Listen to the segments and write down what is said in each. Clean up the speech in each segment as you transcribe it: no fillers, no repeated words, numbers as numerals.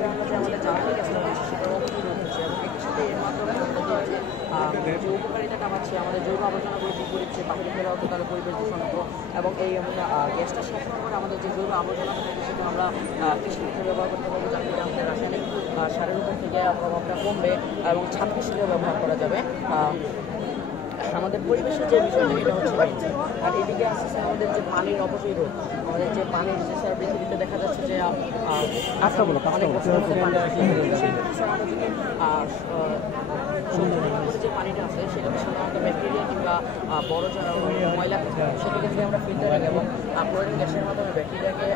সাথে আমরা যে আমাদের জ্বালানি গ্যাসটা পাচ্ছি সেটাও অবশ্যই হচ্ছে এবং এটির সাথে এর মাধ্যমে যে উপকারিতাটা পাচ্ছি আমাদের জৈব আবর্জনাগুলো দূর করছে, বাহিরে ফেলা হতো তাহলে পরিবেশ দূষণ হতো এবং এই গ্যাসটা শেষ হওয়ার পরে আমাদের যে জৈব আবর্জনাটা থাকে সেটা আমরা কৃষিক্ষেত্রে ব্যবহার করতে পারবো, যার ফলে আমাদের রাসায়নিক সারের উপর থেকে প্রভাবটা কমবে এবং ছাদ কৃষিতেও ব্যবহার করা যাবে। আমাদের পরিবেশের যে বিষয়টা এটা হচ্ছে আর এদিকে আসছে আমাদের যে পানির অপচয় রোধ, আমাদের যে পানির যে স্যার পৃথিবীতে দেখা যাচ্ছে যে যে পানিটা আছে সেটাতে সাধারণত ব্যাকটেরিয়া কিংবা বড় ময়লা সেটাকে যদি আমরা ফিল্টার রাখি এবং ক্লোরিন গ্যাসের মাধ্যমে ব্যাকটেরিয়াকে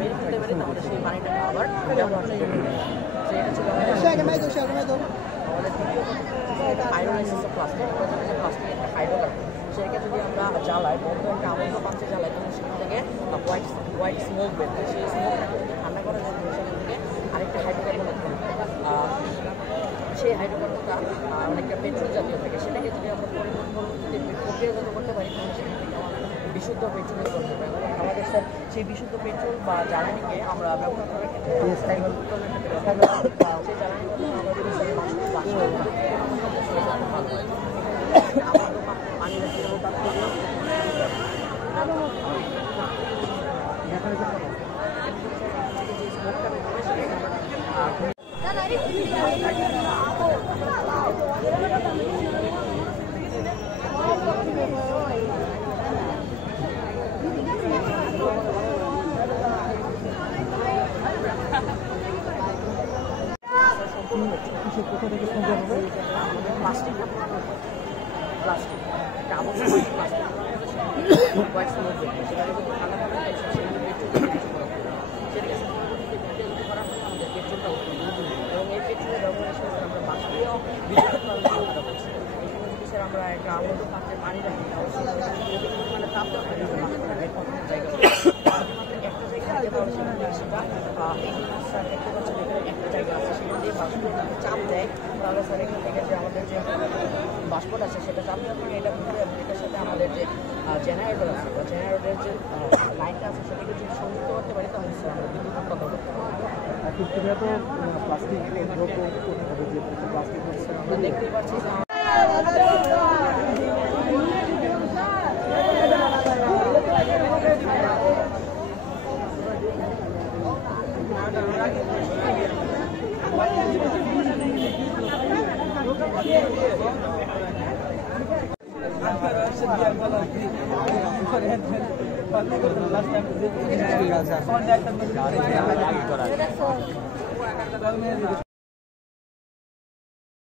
মেরে ফেলতে পারি তাহলে সেই পানিটাকে আবার ব্যবহার করতে পারি। সেটা ছিল আমাদের আয়োনাইসিস অফ প্লাস্টিক, যে প্লাস্টিক একটা হাইড্রোকার্বন, সেটাকে যদি আমরা জ্বালাই বন্ধ একটা আবদ্ধ পাত্রে জ্বালাই তখন সেখান থেকে হোয়াইট স্মোক বের হয়। সেই স্মোকটাকে যদি ঠান্ডা করা যায় সেখান থেকে আরেকটা হাইড্রোকার্বন উৎপন্ন হয়। সেই হাইড্রোকার্বনটা অনেকটা পেট্রোল জাতীয় থাকে, সেটাকে যদি আমরা প্রক্রিয়াজাত করতে পারি তাহলে সেখান থেকে আমরা বিশুদ্ধ পেট্রোল উৎপন্ন করতে পারি। আমাদের স্যার সেই বিশুদ্ধ পেট্রোল বা জ্বালানিকে আমরা ব্যবহার করার ক্ষেত্রে সেই জ্বালানির মধ্যে আমরা পানি রাখি এবং তার প্লাস্টিক একটা আবশ্যক প্লাস্টিক হোয়াইট স্মোক বের হয়, সেটা যদি ঠান্ডা করা যায় সেখানে পেট্রোল সেটাকে করা হলে আমাদের পেট্রোলটা এবং এই পেট্রোলের ব্যবহারের সাথে আমরা বাষ্পীয় বিদ্যুৎ উৎপাদন করতে পারছি। এখানে যদি স্যার আমরা একটা আবদ্ধ পাত্রে পানি রাখি তাহলে সেখানে মানে তাপ দেওয়া হয় জায়গা একটা জায়গা তাহলে সেখানে সেটা স্যার দেখতে পাচ্ছেন এখানে একটা জায়গা আছে সেখান দিয়ে বাষ্পটাকে চাপ দেয় তাহলে স্যার এখান থেকে যে আমাদের যে বাষ্পটা আছে সেটা চাপ দেওয়ার পরে এটা ঘুরে এবং এটার সাথে আমাদের যে জেনারেটর আছে বা জেনারেটরের যে লাইনটা আছে সেটাকে যদি সংযুক্ত করতে পারি তাহলে স্যার আমরা বিদ্যুৎ উৎপাদন করতে পারি। প্লাস্টিক আমরা দেখতেই পাচ্ছি